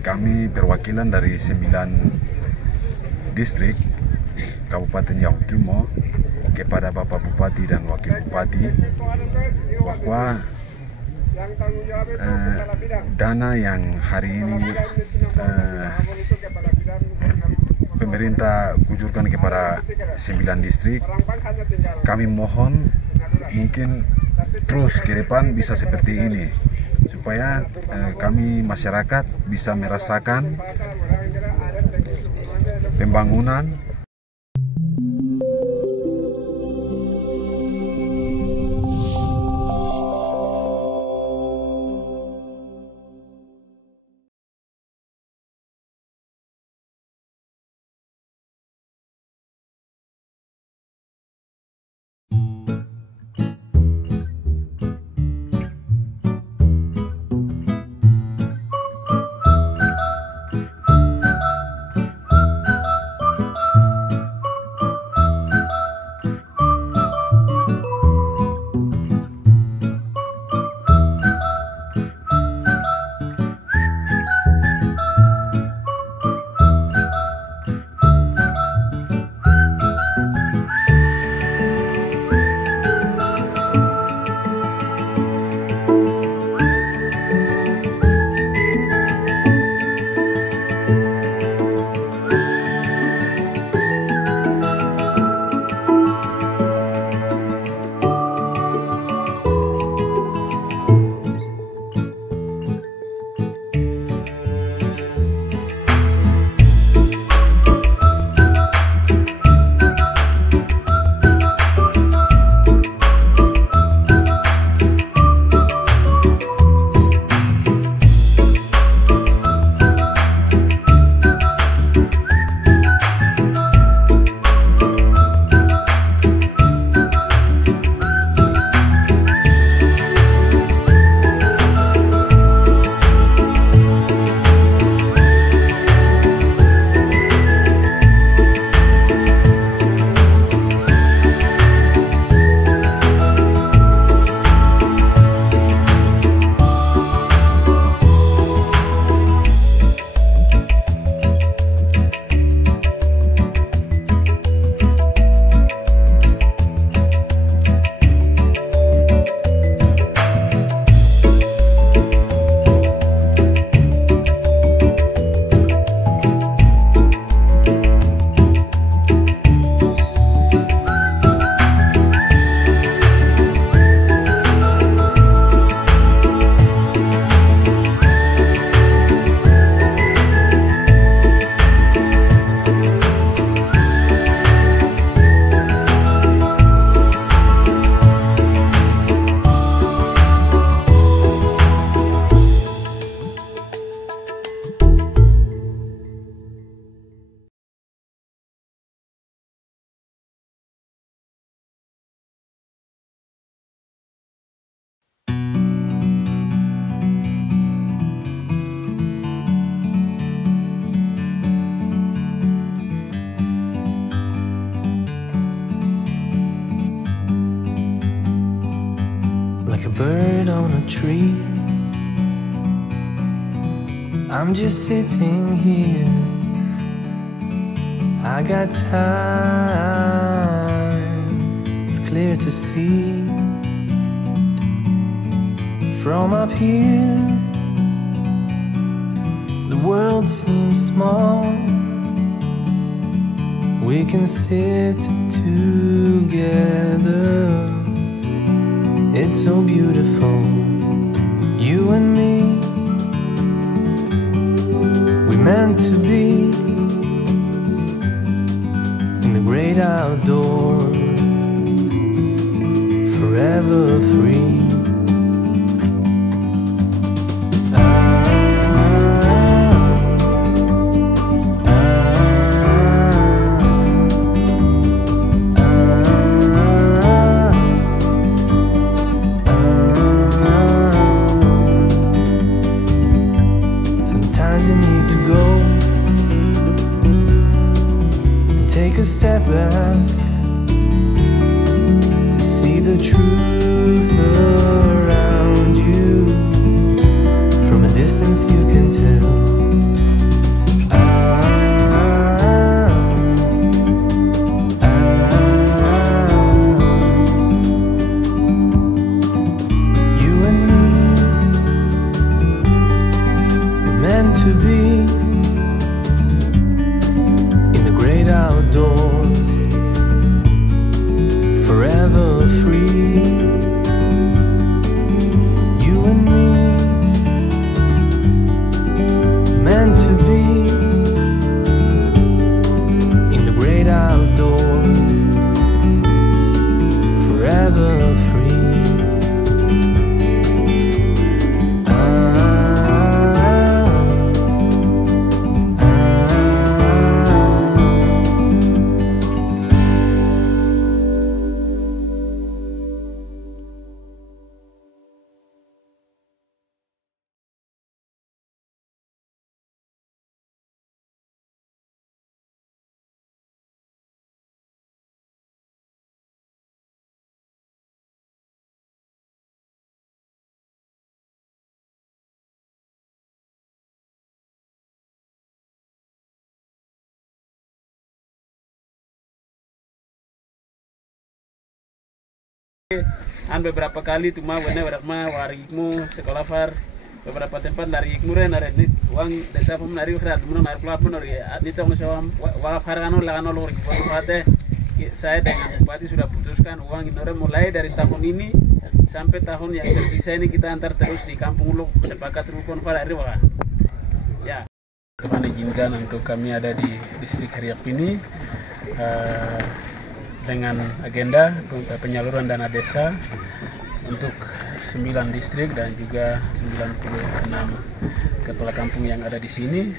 Kami perwakilan dari 9 distrik Kabupaten Yahutrimo kepada Bapak Bupati dan Wakil Bupati bahwa dana yang hari ini pemerintah kucurkan kepada 9 distrik, kami mohon mungkin terus ke depan bisa seperti ini supaya kami masyarakat bisa merasakan pembangunan. Like a bird on a tree, I'm just sitting here. I got time, it's clear to see. From up here, the world seems small. We can sit together. It's so beautiful, you and me. We meant to be in the great outdoors, forever free. Sometimes you need to go and take a step back to see the truth around you. From a distance you can tell to be in the great outdoors, forever free. You and me, meant to be in the great outdoors, forever free. Beberapa kali tu mah benar warikmu sekolah far beberapa tempat dari ikmuren ada ni uang desa pun dari ukrat mun mar pelap mun ori di tong sawam wa farano lagano lor pate saya dengan bupati sudah putuskan uang inore mulai dari tahun ini sampai tahun yang tersisa ini kita antar terus di kampung Uluk sepakat rukun far hari wah ya. Tuhan izinkan untuk kami ada di distrik Hariap ini dengan agenda penyaluran dana desa untuk 9 distrik dan juga 96 kepala kampung yang ada di sini,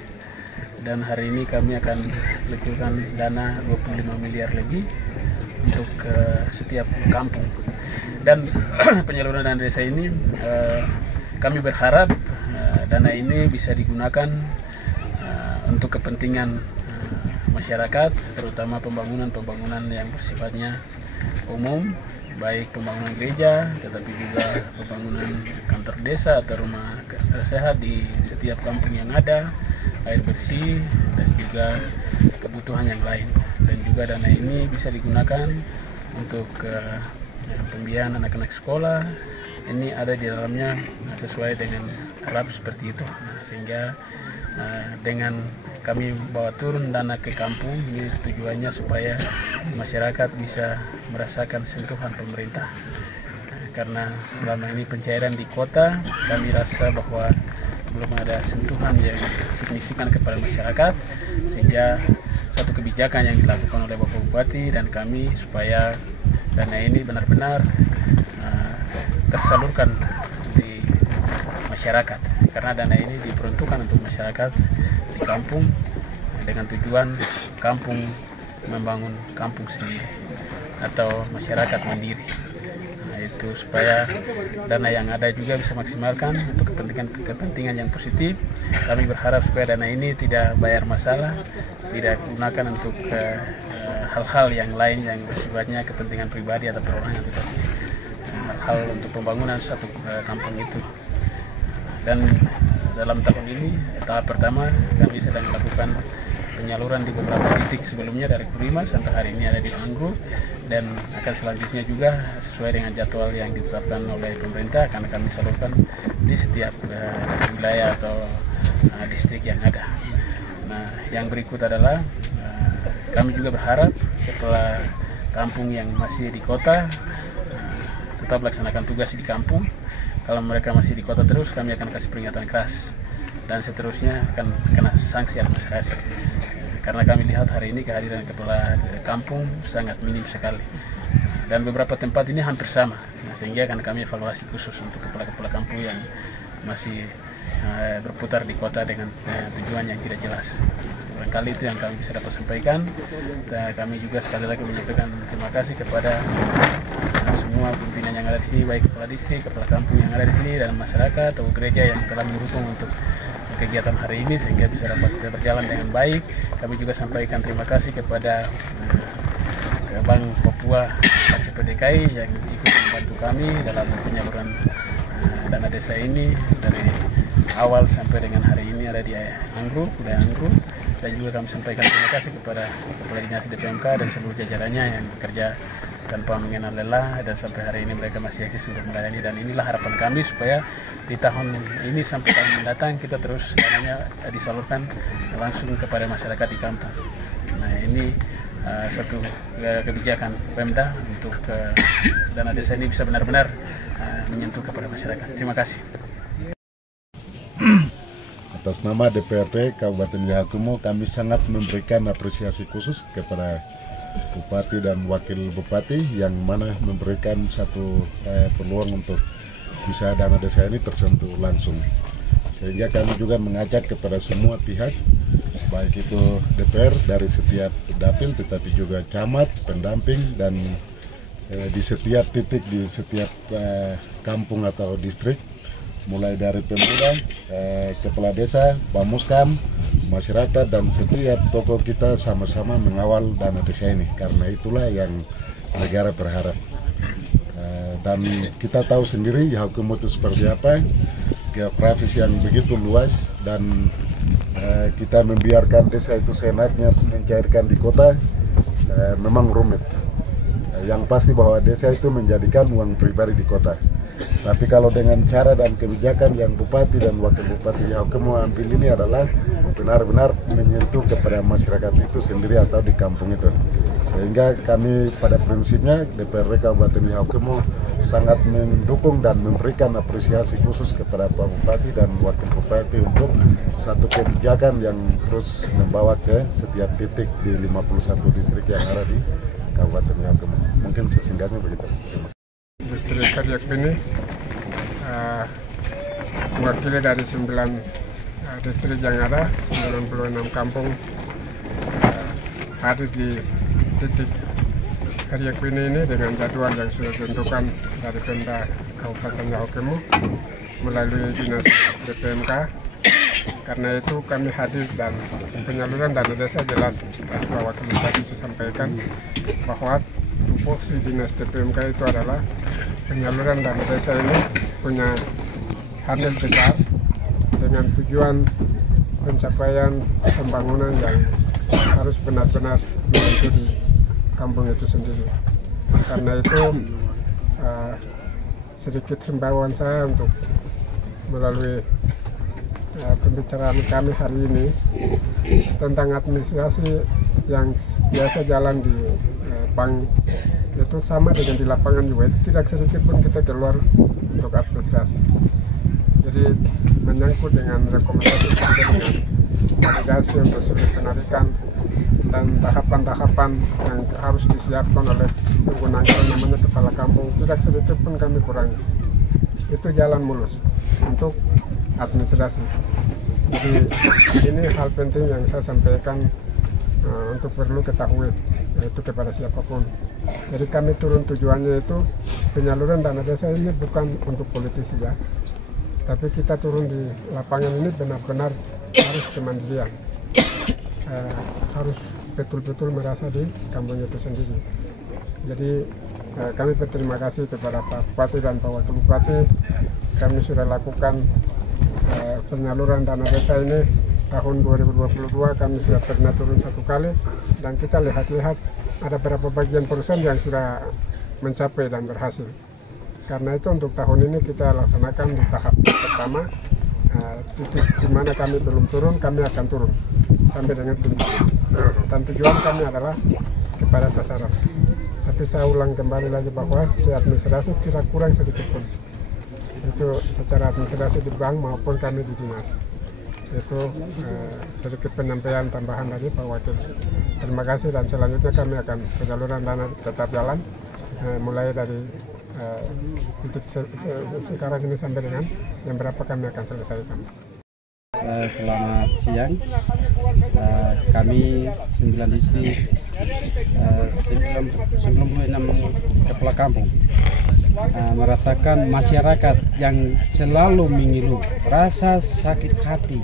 dan hari ini kami akan luncurkan dana 25 miliar lebih untuk setiap kampung. Dan penyaluran dana desa ini kami berharap dana ini bisa digunakan untuk kepentingan masyarakat, terutama pembangunan yang bersifatnya umum, baik pembangunan gereja, tetapi juga pembangunan kantor desa atau rumah sehat di setiap kampung yang ada, air bersih, dan juga kebutuhan yang lain. Dan juga dana ini bisa digunakan untuk pembiayaan anak-anak sekolah. Ini ada di dalamnya sesuai dengan RAP seperti itu, sehingga dengan kami bawa turun dana ke kampung ini tujuannya supaya masyarakat bisa merasakan sentuhan pemerintah, karena selama ini pencairan di kota kami rasa bahwa belum ada sentuhan yang signifikan kepada masyarakat, sehingga satu kebijakan yang dilakukan oleh Bapak Bupati dan kami supaya dana ini benar-benar tersalurkan di masyarakat, karena dana ini diperuntukkan untuk masyarakat di kampung dengan tujuan kampung membangun kampung sendiri atau masyarakat mandiri. Nah, itu supaya dana yang ada juga bisa maksimalkan untuk kepentingan yang positif. Kami berharap supaya dana ini tidak bayar masalah, tidak gunakan untuk hal-hal yang lain yang bersifatnya kepentingan pribadi atau perorangan, tetapi hal untuk pembangunan suatu kampung itu. Dan dalam tahun ini tahap pertama kami sedang melakukan penyaluran di beberapa titik sebelumnya dari Kurima sampai hari ini ada di Anggruk, dan akan selanjutnya juga sesuai dengan jadwal yang ditetapkan oleh pemerintah akan kami salurkan di setiap wilayah atau distrik yang ada. Nah, yang berikut adalah kami juga berharap kepala kampung yang masih di kota tetap melaksanakan tugas di kampung. Kalau mereka masih di kota terus, kami akan kasih peringatan keras dan seterusnya akan kena sanksi administrasi. Karena kami lihat hari ini kehadiran kepala kampung sangat minim sekali. Dan beberapa tempat ini hampir sama. Nah, sehingga akan kami evaluasi khusus untuk kepala-kepala kampung yang masih berputar di kota dengan tujuan yang tidak jelas. Barangkali itu yang kami bisa dapat sampaikan. Dan kami juga sekali lagi menyampaikan terima kasih kepada semua pimpinan yang ada di sini, baik kepala distrik, kepala kampung yang ada di sini, dan masyarakat atau gereja yang telah mendukung untuk kegiatan hari ini sehingga bisa dapat berjalan dengan baik. Kami juga sampaikan terima kasih kepada Bank Papua CPDKI yang ikut membantu kami dalam penyaluran dana desa ini dari awal sampai dengan hari ini ada di Anggruk, dan juga kami sampaikan terima kasih kepada Kepala Dinas DPMK dan seluruh jajarannya yang bekerja tanpa mengenal lelah dan sampai hari ini mereka masih eksis untuk melayani. Dan inilah harapan kami supaya di tahun ini sampai tahun mendatang kita terus dananya disalurkan langsung kepada masyarakat di kampung. Nah ini satu kebijakan Pemda untuk dana desa ini bisa benar-benar menyentuh kepada masyarakat. Terima kasih. Atas nama DPRD Kabupaten Yahakumo, kami sangat memberikan apresiasi khusus kepada Bupati dan Wakil Bupati yang mana memberikan satu peluang untuk bisa dana desa ini tersentuh langsung. Sehingga kami juga mengajak kepada semua pihak, baik itu DPR dari setiap dapil, tetapi juga camat, pendamping, dan di setiap titik, di setiap kampung atau distrik, mulai dari pemuda, kepala desa, Bamuskam, masyarakat, dan setiap tokoh kita sama-sama mengawal dana desa ini, karena itulah yang negara berharap. Dan kita tahu sendiri Yahakumo itu seperti apa, geografis yang begitu luas, dan kita membiarkan desa itu seenaknya mencairkan di kota memang rumit. Yang pasti bahwa desa itu menjadikan uang pribadi di kota. Tapi kalau dengan cara dan kebijakan yang Bupati dan Wakil Bupati Yahakumo ambil ini adalah benar-benar menyentuh kepada masyarakat itu sendiri atau di kampung itu. Sehingga kami pada prinsipnya DPRD Kabupaten Yahakumo sangat mendukung dan memberikan apresiasi khusus kepada Pak Bupati dan Wakil Bupati untuk satu kebijakan yang terus membawa ke setiap titik di 51 distrik yang ada di Kabupaten Yahakumo. Mungkin sesingkatnya begitu. Terima kasih. Distrik Karyakbini mewakili dari 9 distrik yang ada, 96 kampung hadir di titik Karyakbini ini dengan jadwal yang sudah ditentukan dari Pemda Kabupaten Yahakumo melalui Dinas BPMK. Karena itu kami hadir dan penyaluran dana desa jelas bahwa Wakil Bupati sudah sampaikan bahwa tupoksi Dinas BPMK itu adalah penyaluran dana desa ini punya handle besar dengan tujuan pencapaian pembangunan yang harus benar-benar membantu di kampung itu sendiri. Karena itu sedikit himbauan saya untuk melalui pembicaraan kami hari ini tentang administrasi yang biasa jalan di bank itu sama dengan di lapangan juga, tidak sedikit pun kita keluar untuk administrasi. Jadi menyangkut dengan rekomendasi dengan validasi untuk segi penarikan dan tahapan-tahapan yang harus disiapkan oleh menggunakan namanya kepala kampung, tidak sedikit pun kami kurangi. Itu jalan mulus untuk administrasi. Jadi ini hal penting yang saya sampaikan untuk perlu ketahui, yaitu kepada siapapun. Jadi kami turun tujuannya itu penyaluran dana desa ini bukan untuk politisi ya, tapi kita turun di lapangan ini benar-benar harus kemandirian, harus betul-betul merasa di kampung itu sendiri. Jadi kami berterima kasih kepada Pak Bupati dan Pak Wakil Bupati. Kami sudah lakukan penyaluran dana desa ini tahun 2022, kami sudah pernah turun 1 kali, dan kita lihat-lihat ada beberapa bagian perusahaan yang sudah mencapai dan berhasil. Karena itu untuk tahun ini kita laksanakan di tahap pertama, titik di mana kami belum turun, kami akan turun sampai dengan titik. Dan tujuan kami adalah kepada sasaran. Tapi saya ulang kembali lagi bahwa secara administrasi tidak kurang sedikit pun. Itu secara administrasi di bank maupun kami di dinas. Itu sedikit penyampaian tambahan dari Pak Wakil. Terima kasih, dan selanjutnya kami akan penyaluran dana tetap jalan mulai dari titik sekarang ini sampai dengan yang berapa kami akan selesaikan. Selamat siang. Kami 9 distrik 96 kepala kampung merasakan masyarakat yang selalu mengeluh rasa sakit hati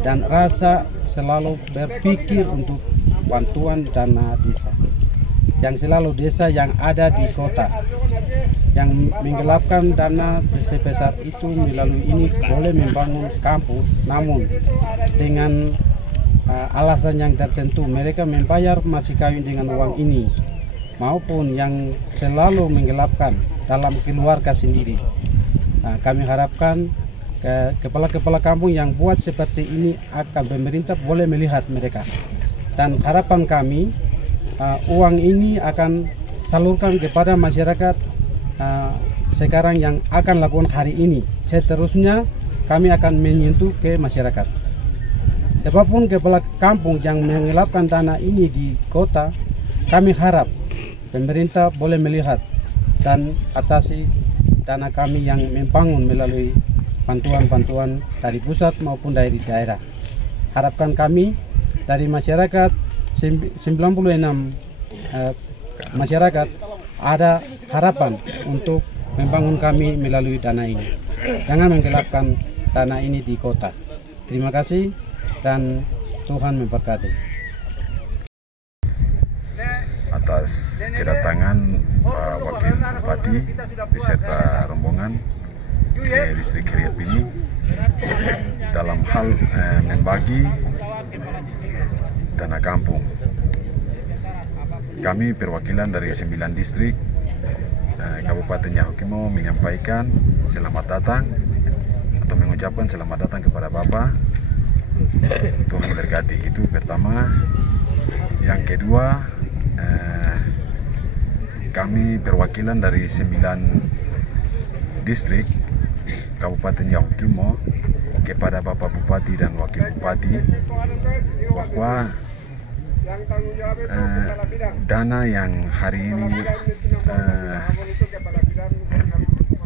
dan rasa selalu berpikir untuk bantuan dana desa, yang selalu desa yang ada di kota yang menggelapkan dana sebesar itu melalui ini boleh membangun kampung, namun dengan alasan yang tertentu mereka membayar masih kawin dengan uang ini, maupun yang selalu menggelapkan dalam keluarga sendiri. Kami harapkan kepala-kepala kampung yang buat seperti ini akan pemerintah boleh melihat mereka. Dan harapan kami uang ini akan salurkan kepada masyarakat sekarang yang akan lakukan hari ini. Seterusnya kami akan menyentuh ke masyarakat. Siapapun kepala kampung yang mengelapkan dana ini di kota, kami harap pemerintah boleh melihat dan atasi dana kami yang membangun melalui bantuan-bantuan dari pusat maupun dari daerah. Harapkan kami dari masyarakat 96 masyarakat ada harapan untuk membangun kami melalui dana ini. Jangan menggelapkan dana ini di kota. Terima kasih dan Tuhan memberkati. Atas kedatangan Pak Wakil Bupati beserta rombongan ke distrik Kriep ini dalam hal membagi dana kampung. Kami perwakilan dari 9 distrik Kabupaten Yahukimo menyampaikan selamat datang atau mengucapkan selamat datang kepada Bapak. Tuhan berkati. Itu pertama. Yang kedua, kami perwakilan dari 9 distrik Kabupaten Yahukimo kepada Bapak Bupati dan Wakil Bupati bahwa dana yang hari ini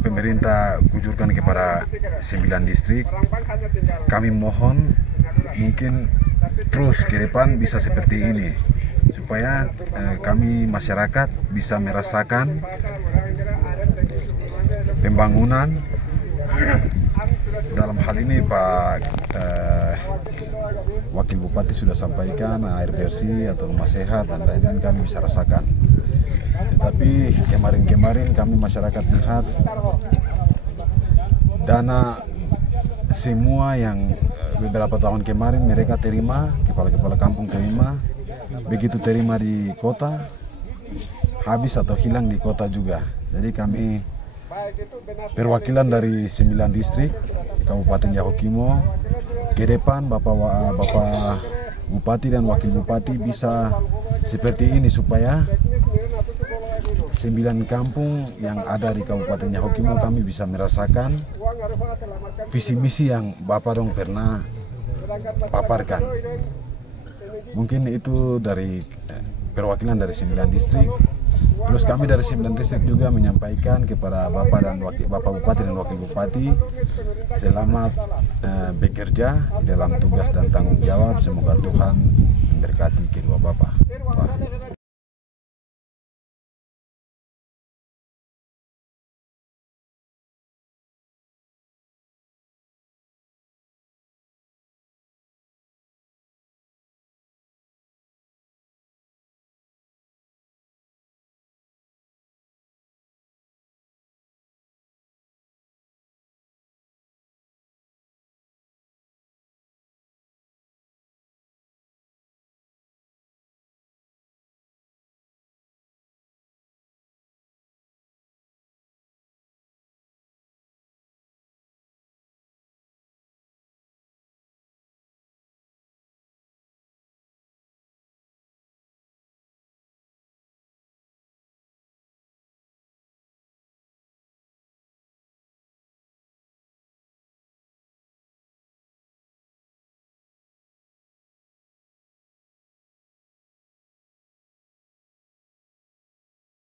pemerintah kucurkan kepada 9 distrik, kami mohon mungkin terus ke depan bisa seperti ini supaya kami masyarakat bisa merasakan pembangunan. Dalam hal ini Pak Wakil Bupati sudah sampaikan air bersih atau rumah sehat dan lain-lain kami bisa rasakan. Tetapi kemarin-kemarin kami masyarakat lihat dana semua yang beberapa tahun kemarin mereka terima, kepala-kepala kampung terima, begitu terima di kota habis atau hilang di kota juga. Jadi kami perwakilan dari 9 distrik Kabupaten Yahukimo ke depan Bapak Bupati dan Wakil Bupati bisa seperti ini supaya 9 kampung yang ada di Kabupaten Yahukimo kami bisa merasakan visi misi yang Bapak dong pernah paparkan. Mungkin itu dari perwakilan dari 9 distrik. Terus kami dari 9 distrik juga menyampaikan kepada Bapak Bupati dan Wakil Bupati selamat bekerja dalam tugas dan tanggung jawab. Semoga Tuhan memberkati kedua Bapak.